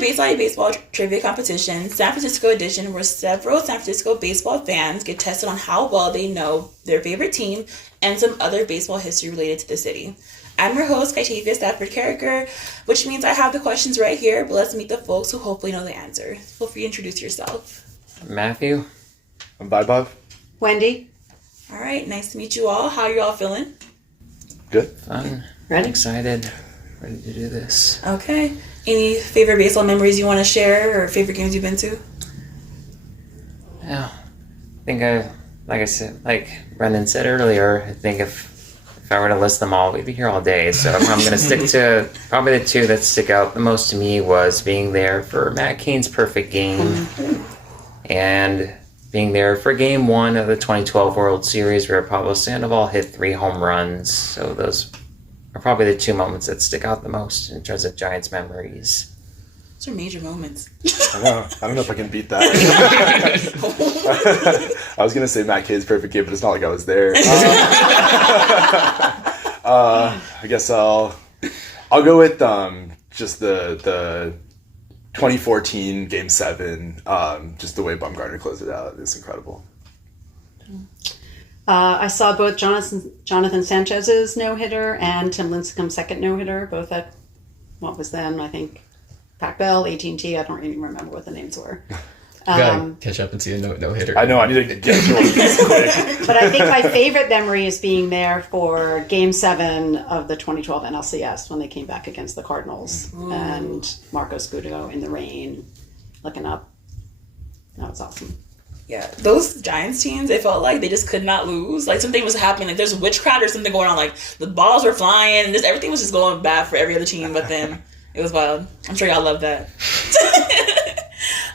Baseball Baseball Trivia Competition, San Francisco edition, where several San Francisco baseball fans get tested on how well they know their favorite team and some other baseball history related to the city. I'm your host, Kaitavia Stafford Carricker, which means I have the questions right here, but let's meet the folks who hopefully know the answer. Feel free to introduce yourself. Matthew. I'm Vaibhav. Wendy. All right, nice to meet you all. How are you all feeling? Good. Fun. Ready? Excited. Ready to do this. Okay. Any favorite baseball memories you want to share or favorite games you've been to? Yeah. I think like Brendan said earlier, I think if I were to list them all, we'd be here all day. So I'm going to stick to probably the two that stick out the most to me was being there for Matt Cain's perfect game and being there for Game 1 of the 2012 World Series where Pablo Sandoval hit 3 home runs. So those are probably the two moments that stick out the most in terms of Giants memories. Those are major moments. I don't know if I can beat that. I was going to say Matt Cain's perfect game, but it's not like I was there. I guess I'll go with just the 2014 Game 7, just the way Bumgarner closed it out. It's incredible. I saw both Jonathan Sanchez's no-hitter and Tim Lincecum's second no-hitter, both at what was then, I think, Pac Bell, AT&T. I don't even remember what the names were. Gotta catch up and see a no-hitter. I know, I need to get to one of these quick. But I think my favorite memory is being there for Game 7 of the 2012 NLCS when they came back against the Cardinals. And Marco Scudo in the rain, looking up. That was awesome. Yeah, those Giants teams, it felt like they just could not lose. Like something was happening. Like there's witchcraft or something going on. Like the balls were flying and just everything was just going bad for every other team. But then it was wild. I'm sure y'all love that.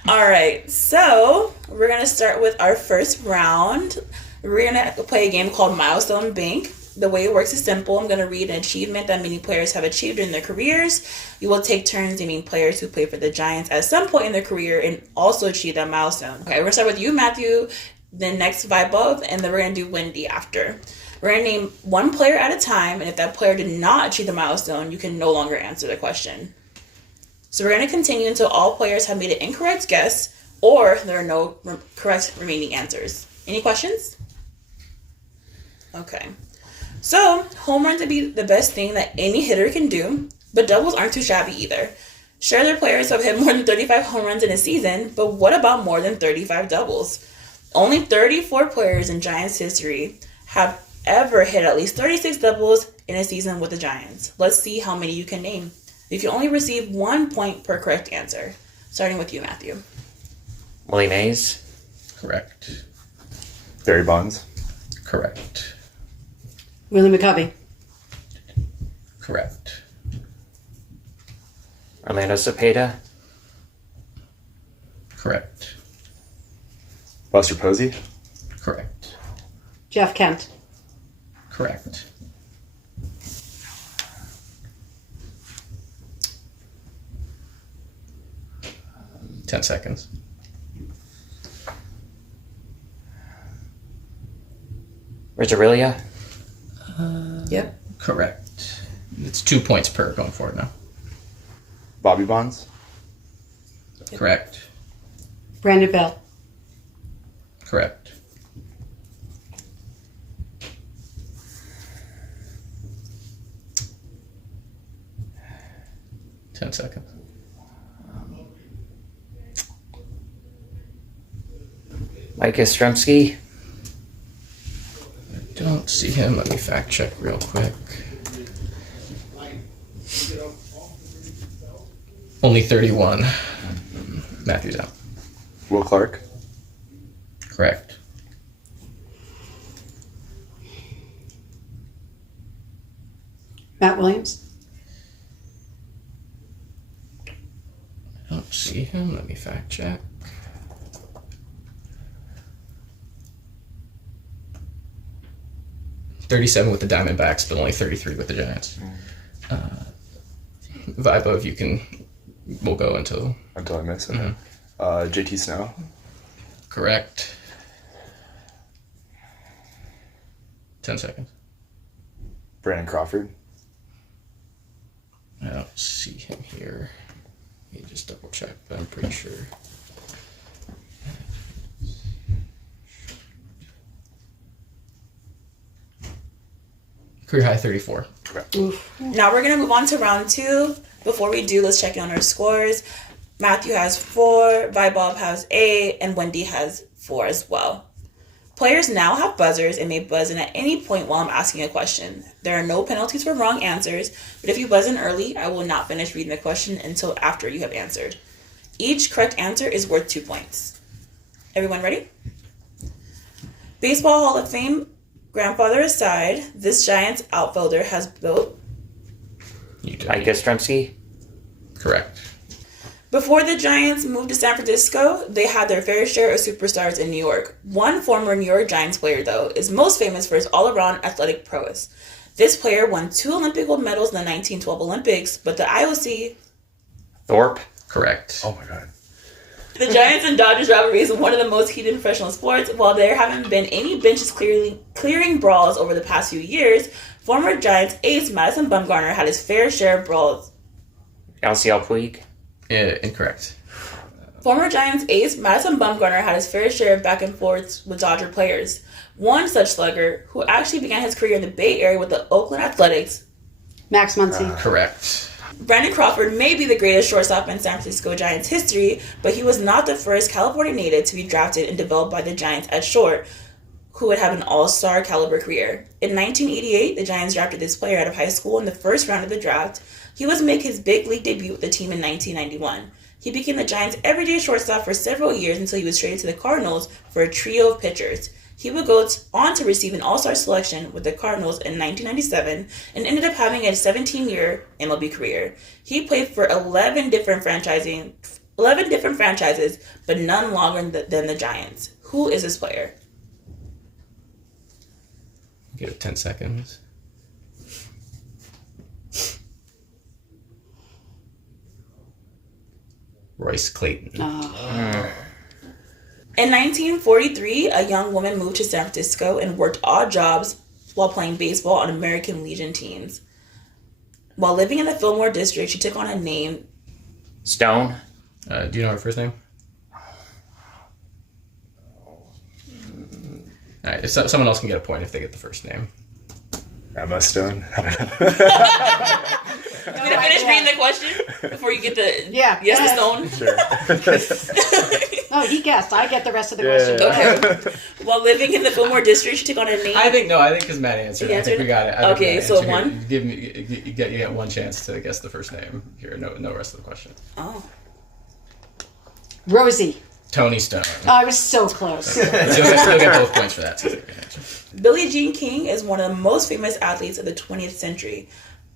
All right, so we're going to start with our first round. We're going to play a game called Milestone Bank. The way it works is simple. I'm going to read an achievement that many players have achieved in their careers. You will take turns naming players who play for the Giants at some point in their career and also achieve that milestone. Okay, we're going to start with you, Matthew, then next Vaibhav, and then we're going to do Wendy after. We're going to name one player at a time, and if that player did not achieve the milestone, you can no longer answer the question. So we're going to continue until all players have made an incorrect guess or there are no correct remaining answers. Any questions? Okay. So, home runs would be the best thing that any hitter can do, but doubles aren't too shabby either. Sure, their players have hit more than 35 home runs in a season, but what about more than 35 doubles? Only 34 players in Giants history have ever hit at least 36 doubles in a season with the Giants. Let's see how many you can name. You can only receive 1 point per correct answer. Starting with you, Matthew. Willie Mays. Correct. Barry Bonds. Correct. Willie McCovey. Correct. Orlando Cepeda. Correct. Buster Posey. Correct. Jeff Kent. Correct. Ten seconds. Rich Aurelia. Yep. Correct. It's 2 points per going forward now. Bobby Bonds. Correct. Brandon Bell. Correct. Ten seconds. Mike Yastrzemski. Don't see him. Let me fact check real quick. Only 31. Matthew's out. Will Clark. Correct. Matt Williams. I don't see him. Let me fact check. $37 with the Diamondbacks, but only 33 with the Giants. Vaibhav, we'll go until Until I miss it. JT Snow. correct. 10 seconds. Brandon Crawford. I don't see him here Let me just double check, but I'm pretty sure. Career high 34. Now we're gonna move on to round 2. Before we do, let's check in on our scores. Matthew has 4, Bob has 8, and Wendy has 4 as well. Players now have buzzers and may buzz in at any point while I'm asking a question. There are no penalties for wrong answers, but if you buzz in early, I will not finish reading the question until after you have answered. Each correct answer is worth 2 points. Everyone ready? Baseball Hall of Fame grandfather aside, this Giants outfielder has built... You did. Mike Yastrzemski. Correct. Before the Giants moved to San Francisco, they had their fair share of superstars in New York. One former New York Giants player, though, is most famous for his all-around athletic prowess. This player won 2 Olympic gold medals in the 1912 Olympics, but the IOC... Thorpe. Correct. Oh my god. The Giants and Dodgers rivalry is one of the most heated in professional sports. While there haven't been any benches clearing brawls over the past few years, former Giants ace Madison Bumgarner had his fair share of brawls. LCL Puig. Incorrect. Former Giants ace Madison Bumgarner had his fair share of back and forths with Dodger players. One such slugger, who actually began his career in the Bay Area with the Oakland Athletics, Max Muncy. Correct. Brandon Crawford may be the greatest shortstop in San Francisco Giants history, but he was not the first California native to be drafted and developed by the Giants at short, who would have an all-star caliber career. In 1988, the Giants drafted this player out of high school in the first round of the draft. He was to make his big league debut with the team in 1991. He became the Giants' everyday shortstop for several years until he was traded to the Cardinals for a trio of pitchers. He would go on to receive an all-star selection with the Cardinals in 1997 and ended up having a 17-year MLB career. He played for 11 different franchises, but none longer than the Giants. Who is this player? Give it 10 seconds. Royce Clayton. In 1943, a young woman moved to San Francisco and worked odd jobs while playing baseball on American Legion teams. While living in the Fillmore district, she took on a name... Stone. Do you know her first name? Alright, if someone else can get a point if they get the first name. Emma Stone. I don't know. You gonna finish reading the question before you get the... Yeah. Yes, the stone? Sure. Oh, he guessed. I get the rest of the question. Okay. While living in the Fillmore district, she took on a name... I think because Matt answered. He I think we got it. Okay, so one? You get one chance to guess the first name. Here, no rest of the question. Oh. Rosie. Tony Stone. Oh, I was so close. You'll get both points for that. Billie Jean King is one of the most famous athletes of the 20th century,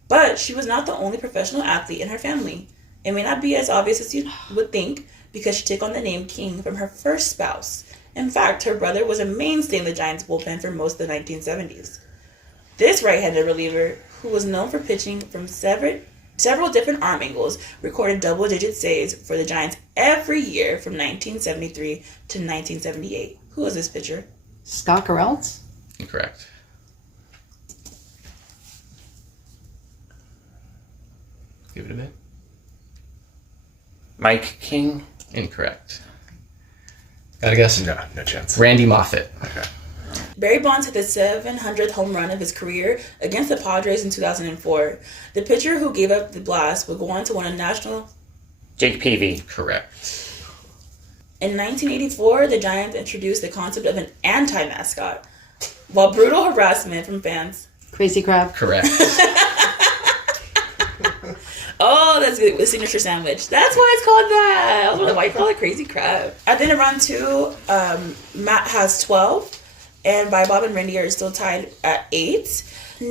but she was not the only professional athlete in her family. It may not be as obvious as you would think, because she took on the name King from her first spouse. In fact, her brother was a mainstay in the Giants bullpen for most of the 1970s. This right-handed reliever, who was known for pitching from several different arm angles, recorded double-digit saves for the Giants every year from 1973 to 1978. Who is this pitcher? Scott Garrelts? Incorrect. Give it a bit. Mike King. Incorrect. Gotta guess. No chance. Randy Moffett. Okay. Barry Bonds hit the 700th home run of his career against the Padres in 2004. The pitcher who gave up the blast would go on to win a national... Jake Peavy. Correct. In 1984, the Giants introduced the concept of an anti-mascot. While brutal harassment from fans... Crazy Crab? Correct. Oh, that's good. With signature sandwich. That's why it's called that. I was wondering why you call it Crazy Crab. At the end of round 2, Matt has 12, and Bob and Randy are still tied at 8.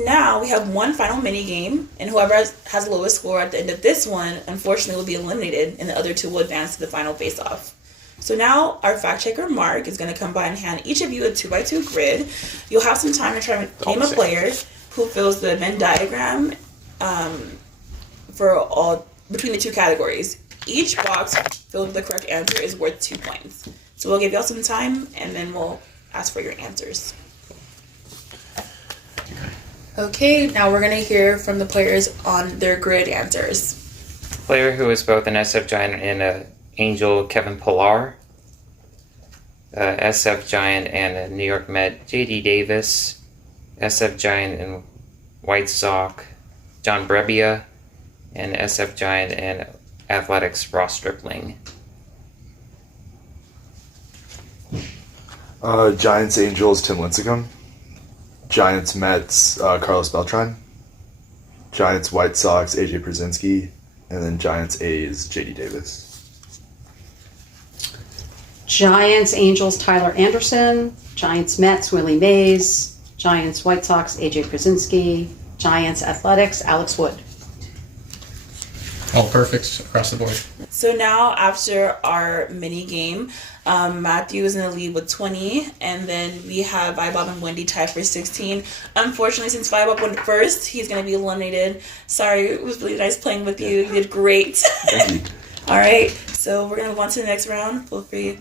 Now we have one final mini game, and whoever has the lowest score at the end of this one, unfortunately, will be eliminated, and the other two will advance to the final face-off. So now our fact checker Mark is going to come by and hand each of you a 2x2 grid. You'll have some time to try and name a player who fills the Venn diagram for all between the two categories. Each box filled with the correct answer is worth 2 points. So we'll give y'all some time, and then we'll ask for your answers. Okay, now we're going to hear from the players on their grid answers. Player who is both an SF Giant and a Angel, Kevin Pillar. SF Giant and a New York Met, J.D. Davis. SF Giant and White Sox, John Brebbia. And SF Giant and Athletics, Ross Stripling. Giants Angels Tim Lincecum. Giants Mets Carlos Beltran. Giants White Sox AJ Przinsky. And then Giants A's JD Davis. Giants, Angels, Tyler Anderson. Giants, Mets, Willie Mays. Giants, White Sox, AJ Przinsky. Giants, Athletics, Alex Wood. All perfect across the board. So now after our mini game, Matthew is in the lead with 20, and then we have Vibob and Wendy tied for 16. Unfortunately, since Vibob went first, he's going to be eliminated. Sorry, it was really nice playing with you. You did great. Thank you. All right, so we're going to move on to the next round. Feel free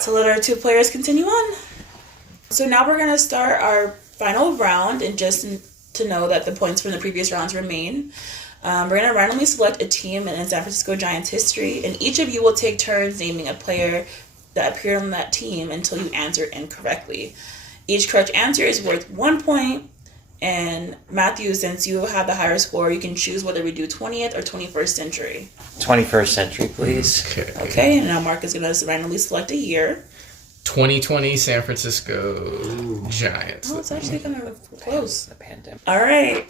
to let our two players continue on. So now we're going to start our final round, and just to know that the points from the previous rounds remain. We're going to randomly select a team in San Francisco Giants history, and each of you will take turns naming a player that appeared on that team until you answer incorrectly. Each correct answer is worth 1 point, and Matthew, since you have the higher score, you can choose whether we do 20th or 21st century. 21st century, please. Okay, and now Mark is going to randomly select a year. 2020 San Francisco Giants. Oh, it's actually kind of close. The pandemic. All right.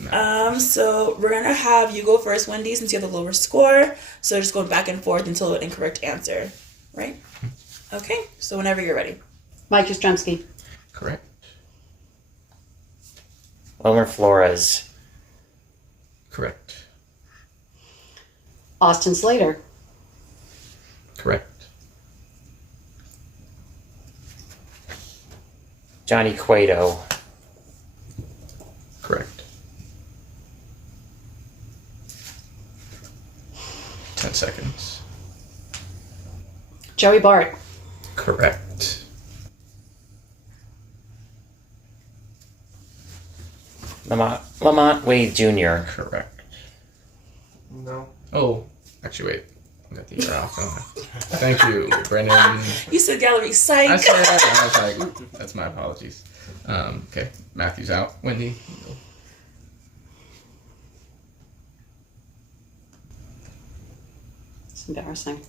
So we're gonna have you go first, Wendy, since you have the lower score. So just going back and forth until an incorrect answer, right? Okay. So whenever you're ready. Mike Yastrzemski. Correct. Wilmer Flores. Correct. Austin Slater. Correct. Johnny Cueto. Correct. 10 seconds. Joey Bart. Correct. Lamont Wade Jr. Correct. No. Oh, actually, wait. I got the year off. don't I? Thank you, Brendan. You said gallery psych. I said that. I was like, that's my apologies. Okay, Matthew's out. Wendy. It's embarrassing.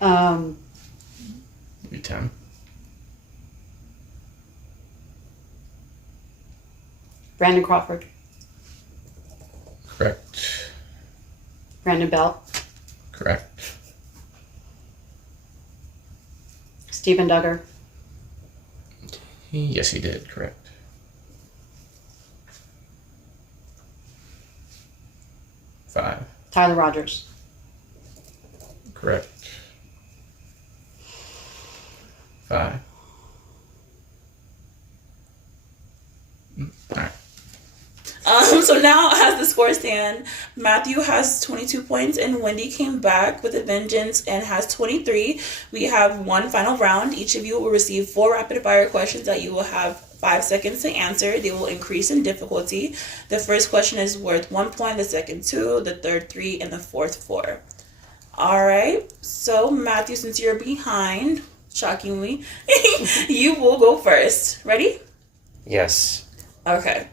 You 10. Brandon Crawford. Correct. Brandon Belt. Correct. Stephen Duggar. Yes, he did. Correct. Five. Tyler Rogers. Correct. 5. Alright. So now, as the scores stand, Matthew has 22 points, and Wendy came back with a vengeance and has 23. We have one final round. Each of you will receive 4 rapid-fire questions that you will have 5 seconds to answer. They will increase in difficulty. The first question is worth 1 point, the second 2, the third 3, and the fourth 4. All right. So, Matthew, since you're behind, shockingly, you will go first. Ready? Yes. Okay.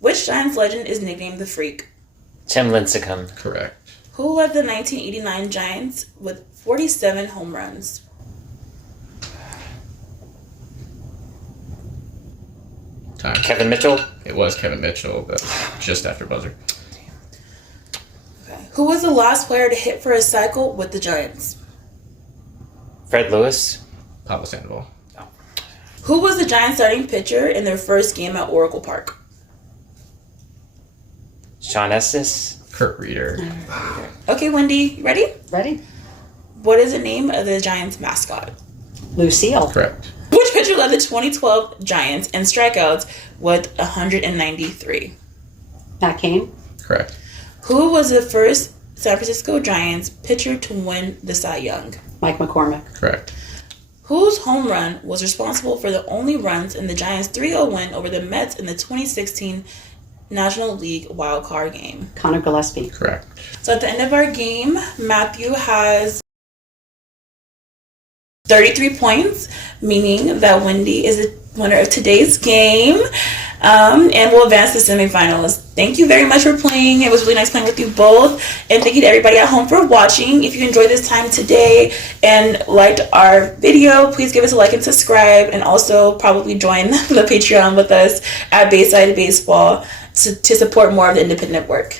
Which Giants legend is nicknamed the Freak? Tim Lincecum. Correct. Who led the 1989 Giants with 47 home runs? Time. Kevin Mitchell. It was Kevin Mitchell, but just after buzzer. Okay. Who was the last player to hit for a cycle with the Giants? Fred Lewis. Pablo Sandoval. Who was the Giants starting pitcher in their first game at Oracle Park? Sean Estes. Kurt Reeder. Okay, Wendy, you ready? Ready? What is the name of the Giants mascot? Lucille. Correct. Which pitcher led the 2012 Giants in strikeouts with 193? Matt Cain. Correct. Who was the first San Francisco Giants pitcher to win the Cy Young? Mike McCormick. Correct. Whose home run was responsible for the only runs in the Giants' 3-0 win over the Mets in the 2016 National League wildcard game. Connor Gillespie. Correct. So at the end of our game, Matthew has 33 points, meaning that Wendy is the winner of today's game, and will advance to semifinals. Thank you very much for playing. It was really nice playing with you both, and thank you to everybody at home for watching. If you enjoyed this time today and liked our video, please give us a like and subscribe, and also probably join the Patreon with us at Bayside Baseball to support more of the independent work.